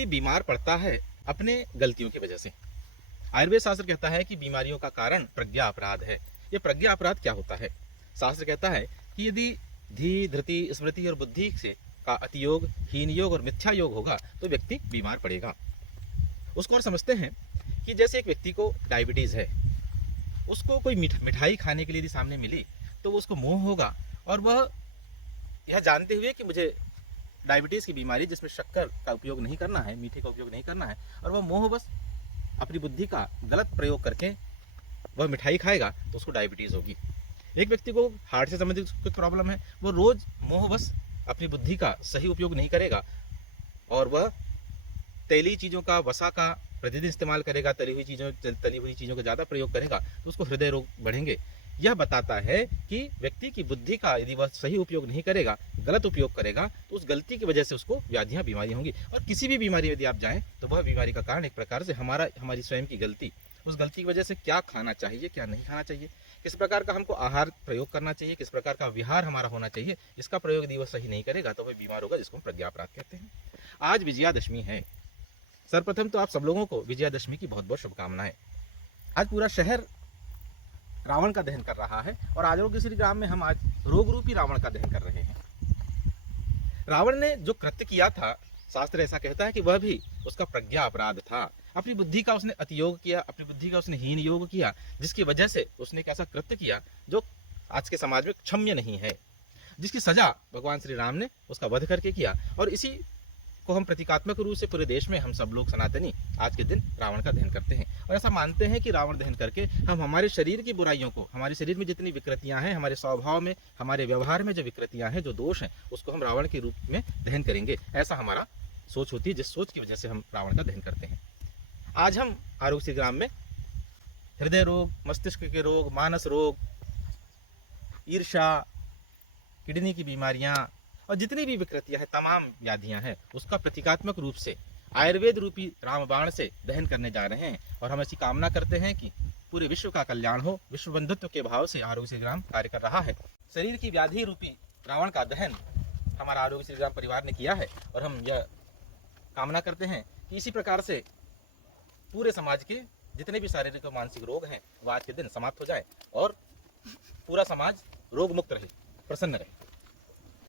व्यक्ति बीमार पड़ता है अपने गलतियों की वजह से। आयुर्वेद शास्त्र कहता है कि बीमारियों का कारण प्रज्ञा अपराध है। ये प्रज्ञा अपराध क्या होता है? शास्त्र कहता है कि यदि धी, धृति, स्मृति और बुद्धि से का अतियोग, हीन योग और मिथ्या योग होगा तो व्यक्ति बीमार पड़ेगा। उसको और समझते हैं कि जैसे एक व्यक्ति को डायबिटीज है, उसको कोई मिठाई खाने के लिए यदि सामने मिली तो उसको मोह होगा, और वह यह जानते हुए कि मुझे डायबिटीज की बीमारी जिसमें शक्कर का उपयोग नहीं करना है, मीठे का उपयोग नहीं करना है, और वह मोह बस अपनी बुद्धि का गलत प्रयोग करके वह मिठाई खाएगा तो उसको डायबिटीज होगी। एक व्यक्ति को हार्ट से संबंधित कुछ प्रॉब्लम है, वो रोज मोह बस अपनी बुद्धि का सही उपयोग नहीं करेगा और वह तेली चीज़ों का, वसा का प्रतिदिन इस्तेमाल करेगा, तली हुई चीज़ों का ज़्यादा प्रयोग करेगा तो उसको हृदय रोग बढ़ेंगे। यह बताता है कि व्यक्ति की बुद्धि का यदि वह सही उपयोग नहीं करेगा, गलत उपयोग करेगा, तो उस गलती की वजह से उसको व्याधियाँ, बीमारियाँ होंगी। और किसी भी बीमारी यदि आप जाएँ तो वह बीमारी का कारण एक प्रकार से हमारी स्वयं की गलती, उस गलती की वजह से क्या खाना चाहिए, क्या नहीं खाना चाहिए, किस प्रकार का हमको आहार प्रयोग करना चाहिए, किस प्रकार का विहार हमारा होना चाहिए, इसका प्रयोग यदि वह सही नहीं करेगा तो वह बीमार होगा, जिसको हम प्रज्ञा अपराध कहते हैं। आज विजयादशमी है। सर्वप्रथम तो आप सब लोगों को विजयादशमी की बहुत बहुत शुभकामनाएं। आज पूरा शहर रावण का दहन कर रहा है और आरोग्य श्री ग्राम में हम आज रोग रूपी रावण का दहन कर रहे हैं। रावण ने जो कृत्य किया था, शास्त्र ऐसा कहता है कि वह भी उसका प्रज्ञा अपराध था। अपनी बुद्धि का उसने अतियोग किया, अपनी बुद्धि का उसने हीन योग किया, जिसकी वजह से उसने एक ऐसा कृत्य किया जो आज के समाज में क्षम्य नहीं है, जिसकी सजा भगवान श्री राम ने उसका वध करके किया। और इसी को हम प्रतीकात्मक रूप से पूरे देश में हम सब लोग सनातनी आज के दिन रावण का दहन करते हैं और ऐसा मानते हैं कि रावण दहन करके हम हमारे शरीर की बुराइयों को, हमारे शरीर में जितनी विकृतियां हैं, हमारे स्वभाव में, हमारे व्यवहार में जो विकृतियां हैं, जो दोष हैं, उसको हम रावण के रूप में दहन करेंगे। ऐसा हमारा सोच होती है, जिस सोच की वजह से हम रावण का दहन करते हैं। आज हम आरोग्य श्री ग्राम में हृदय रोग, मस्तिष्क के रोग, मानस रोग, ईर्ष्या, किडनी की बीमारियां और जितनी भी विकृतियां हैं, तमाम व्याधियां हैं, उसका प्रतीकात्मक रूप से आयुर्वेद रूपी रामबाण से दहन करने जा रहे हैं। और हम ऐसी कामना करते हैं कि पूरे विश्व का कल्याण हो। विश्व बंधुत्व के भाव से आरोग्य श्री ग्राम कार्य कर रहा है। शरीर की व्याधि रूपी रावण का दहन हमारा आरोग्य श्री ग्राम परिवार ने किया है और हम यह कामना करते हैं कि इसी प्रकार से पूरे समाज के जितने भी शारीरिक और मानसिक रोग हैं वह आज के दिन समाप्त हो जाए और पूरा समाज रोग मुक्त रहे, प्रसन्न रहे।